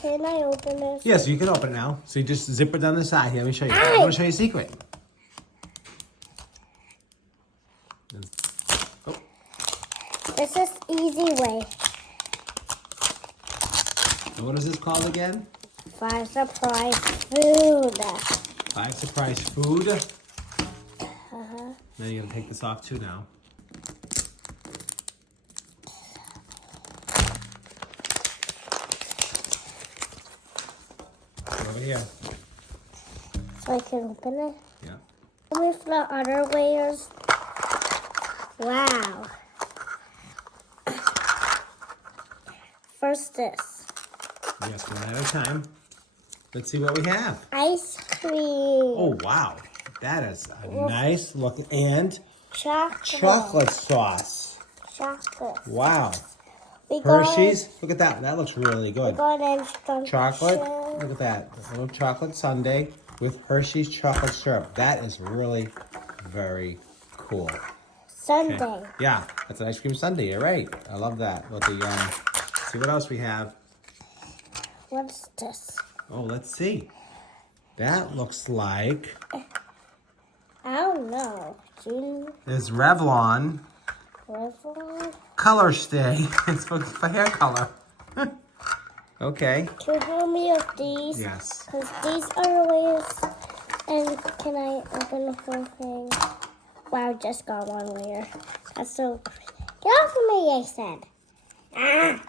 Can I open this? Yes, you can open it now. So you just zip it down the side. Here, let me show you. Hey! I want to show you a secret. Oh, This is easy way. and what is this called again? 5 surprise food. 5 surprise food. Now you're gonna take this off too now. Over here. So I can open it. Yeah. With the other layers. Wow. First this. Yes, one at a time. Let's see what we have. Ice cream. Oh, wow. That is a nice looking, and Chocolate. chocolate sauce. Chocolate. Wow. We got- Hershey's. Look at that. That looks really good. got instant Chocolate. sugar. Look at that. A little chocolate sundae with Hershey's chocolate syrup. That is really very cool. Sunday. Okay. Yeah, that's an ice cream sundae. You're right. I love that. With the see what else we have. What's this? Oh, let's see. That looks like I don't know. June is Revlon Revlon. color stay. It's for hair color. Okay. Can you help me with these? Yes. Because these are ways. And can I open the whole thing? Wow, just got one layer. That's so pretty. Get off of me, I said. Ah!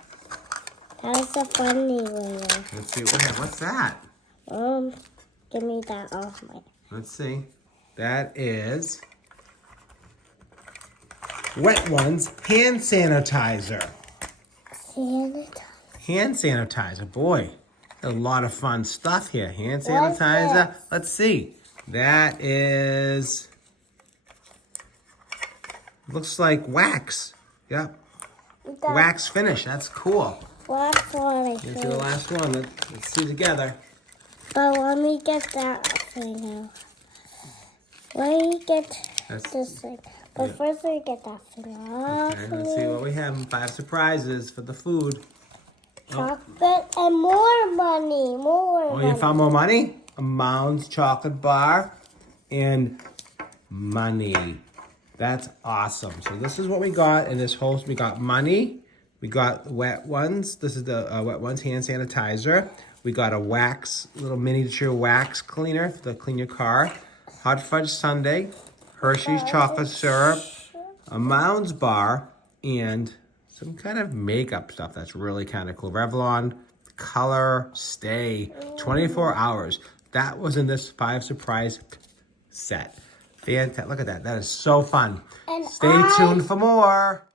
That was a funny layer. Let's see what we have. What's that? Give me that off my... Let's see. That is Wet Ones hand sanitizer. Sanitizer. Hand sanitizer. Boy, a lot of fun stuff here. Hand What's sanitizer. this? Let's see. That is... Looks like wax. Yep. That Wax finish. That's cool. last one, I Here's the think. last one. Let's see together. But let me get that thing out. Let me get That's- this thing. But yeah. first, I get that thing off. Okay, let's see what we have. 5 surprises for the food. Chocolate and more money. More Oh, money. you found more money? A Mounds chocolate bar and money. That's awesome. So this is what we got in this whole. We got money. We got Wet Ones. This is the Wet Ones hand sanitizer. We got a wax, little miniature wax cleaner to clean your car. Hot fudge sundae, Hershey's chocolate syrup, a Mounds bar, and some kind of makeup stuff that's really kind of cool. Revlon color stay 24 hours. That was in this 5 surprise set. Fantastic. Look at that. That is so fun. And Stay tuned for more.